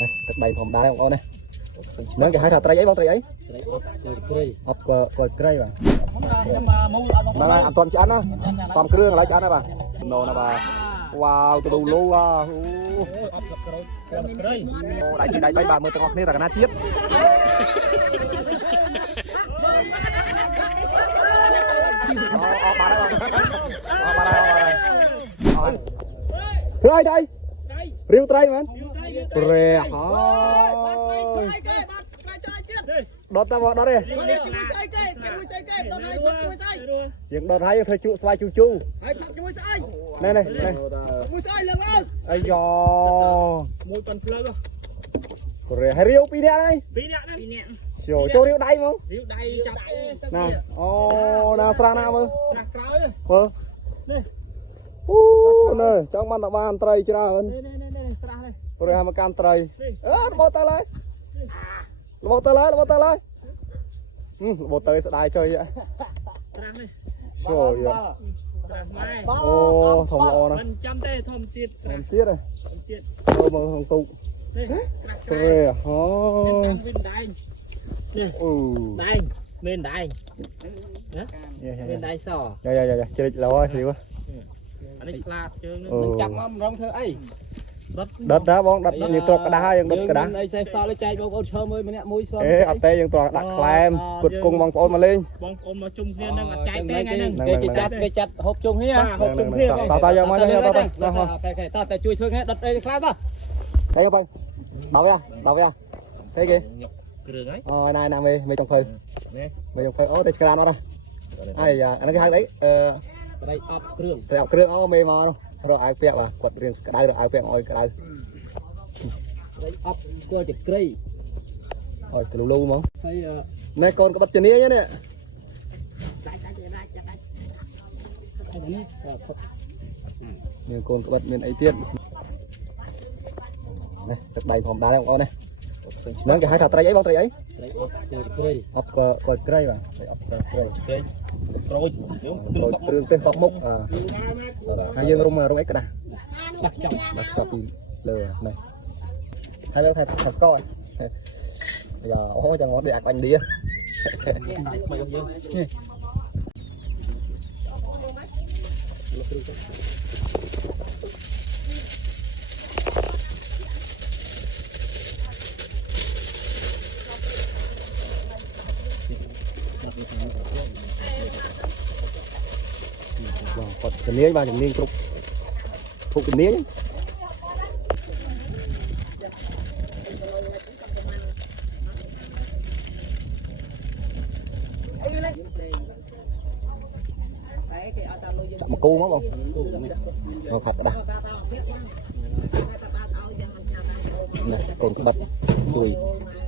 ទឹកដីធម្មតាđấyបងប្អូននេះនឹងគេហៅថាត្រីអីបងត្រីអីអត់គាត់ក្រៃបាទហ្នឹងហើយអត់ទាន់ឆ្អិនណាសំគ្រឿងឥឡូវឆ្អិនហើយបាទណូណាបាទវ៉ាវទៅលូបាទអូដៃទីដៃ3បាទមើលទាំងអស់គ្នាតើកណាជាតិអត់បាទហើយអត់បាទហើយធ្វើអីដៃរាវត្រីមែនរែហើយដុតតែមកដុតទេយើងដុតហើយយើងធ្វើជក់ស្វាយជូហើយជួយស្អីនេះជួយស្អីលឿងអើយអាយ៉មួយប៉ុនភ្លើករែហើយរាវ2នាក់ហើយ2នាក់ចូលរាវដៃហ្មងរាវដៃចាប់ណាអូណាស្រាស់ណាមើលស្រាស់ក្រោយមើលនេះអូនេះចង់បានត្រីច្រើននេះស្រាស់នេះព្រោះមកកាន់ត្រីរបោតទៅឡើយរបោតទៅរបោតទៅស្ដាយចុយស្រាស់នេះចូលយកអូធំល្អណាស់មិនចាំទេធម្មជាតិហ៎មើលក្នុងទូកនេះក្រែហើយវិញដែងនេះអូដែងមានដែងណាមានដែងសយ៉ាជ្រិចលោហើយស្រីអានេះខ្លាបជើងនឹងចាប់មករងធ្វើអីដុតណាបងដុតយើងត្រកក្តាស់ហើយយើងដុតក្តាស់អីសេះសល់ចែកបងប្អូនឈើមើលម្នាក់មួយស្លអត់ទេយើងត្រកដាក់ខ្លែមគត់គង់បងប្អូនមកលេងបងប្អូនមកជុំគ្នានឹងអត់ចែកទេថ្ងៃហ្នឹងគេចាត់ហូបជុំគ្នាហូបជុំគ្នាតើយកមកតើតែជួយធ្វើគ្នាដុតអីខ្លាំងតើហេបងដល់វាហេគេគ្រឿងហើយអូណៃណាមេចង្ភៅមេចង្ភៅអូតែច្រានអត់អាយអានេះគេហៅអីត្រីអប់គ្រឿងអូមេមករកអាវពាក់បាទគាត់រៀនក្តៅរកអាវពាក់ឲ្យក្តៅត្រីអប់ចូលជាក្រៃអើយលូហ្មងហើយនេះកូនក្បិតជំនាញនេះមានកូនក្បិតមានអីទៀតនេះទឹកដីធម្មតាđấyបងប្អូននេះនឹងគេហៅថាត្រីអីបងត្រីអីអប់គាត់ក្រៃបាទត្រីអប់គាត់ក្រៃក្រូចគ្រឿងទេសសក់មុខហើយយើងរុំអីក្តាស់ដាក់ចាប់ពីលើនេះហើយយើងថាស្កយ៉ាអូចាំងត់ដូចអាក់បាញ់ឌីគាត់ជំនាញបាទជំនាញគ្រប់ជំនាញមកគូមកបងមកខាត់ក្តាស់នេះកូនក្បិត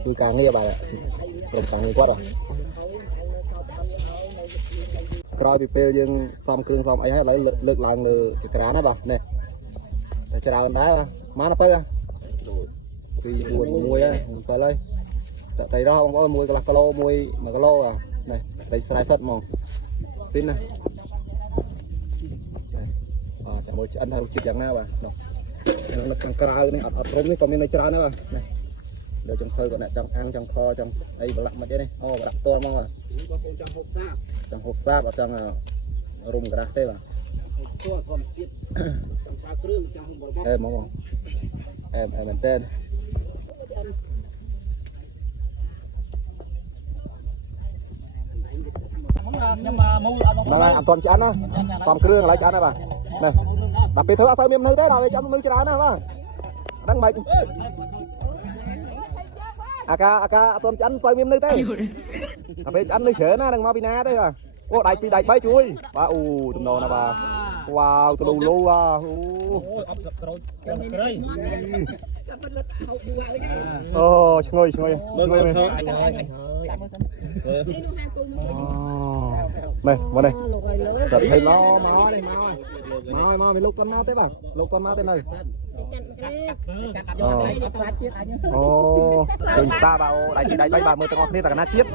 ជួយការងារបាទក្រុមការងារគាត់ក្រោយពីពេលយើងសំគ្រឿងសំអីហើយឥឡូវលើកឡើងលើចក្រានណាបាទនេះតែច្រើនដែរបានទៅ2 4 6ហើយ7ហើយតែតៃរោះបងប្អូន1 គីឡូ1 គីឡូនេះត្រីស្រែសិតហ្មងស៊ីនណាចាំមើលឆ្អិនហើយរសជាតិយ៉ាងណាបាទនោះនៅខាងក្រៅនេះអត់រុំនេះក៏មាននៅច្រើនដែរបាទនេះលើចង្ភៅក៏អ្នកចង់អាំងចង់ខចង់អីប្រឡាក់មិនទេនេះអូប្រឡាក់ផ្ទាល់ហ្មងបាទបងប្អូនចង់ហូបសាបអត់ចង់រុំក្តាស់ទេបាទធម្មជាតិចង់ប្រើគ្រឿងចង់ហូបរបស់អែមហ្មងអែមមែនតើខ្ញុំមូលអត់អត់ទាន់ឆ្អិនណាសំគ្រឿងឥឡូវឆ្អិនហើយបាទនេះដល់ពេលធ្វើអត់សូវមាននៅទេដល់ពេលឆ្អិននៅច្រើនណាស់បាទហ្នឹងមិនអាកាអត់ទាន់ឆ្អិនសូវមាននៅទេដល់ពេលឆ្អិននៅច្រើនណានឹងមកពីណាទេបាទអូដៃ2 ដៃ 3ជួយបាទអូទំនោរណាបាទវ៉ាវទៅលូបាទអូអត់ក្រូចក្រៃអូឈ្ងុយមើលមើលនេះមកនេះចាប់ឲ្យមកនេះមកវាលោកកូនមកទេបាទលោកកូនមកទេនៅអូឃើញសាបាទអូដៃទីដៃ3បាទមើលទាំងអស់គ្នាតើកណាជាតិ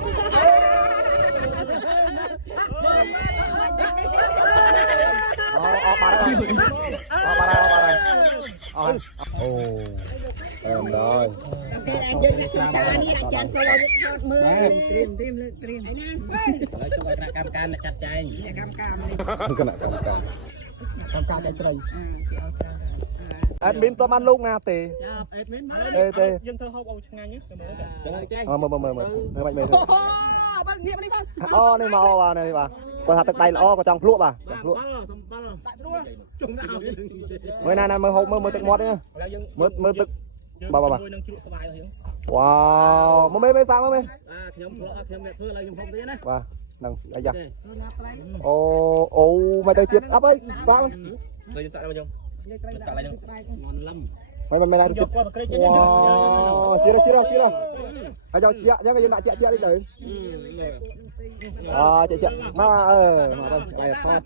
អត់បាទហើយ Ồ. Em rồi. Admin tôm ăn luôn nè tì. Tê. dân thơ hộp ngay nhất. Mơ thơ mạnh mê thơ. Này mà vào này bà. Còn hạt tật tay là có trong lụa bà. Mới này mới hộp mơ tật mót nhá. Mơ tật. Bà. Wow, mơ sao mơ. Bà, nâng, đây giờ. Ồ, mày tay chết ấp ấy, sao? Mày làm được. Wow, chia ra. Hãy cho chị cái dân chị đi tới. Chị. Mà đây, đây phát.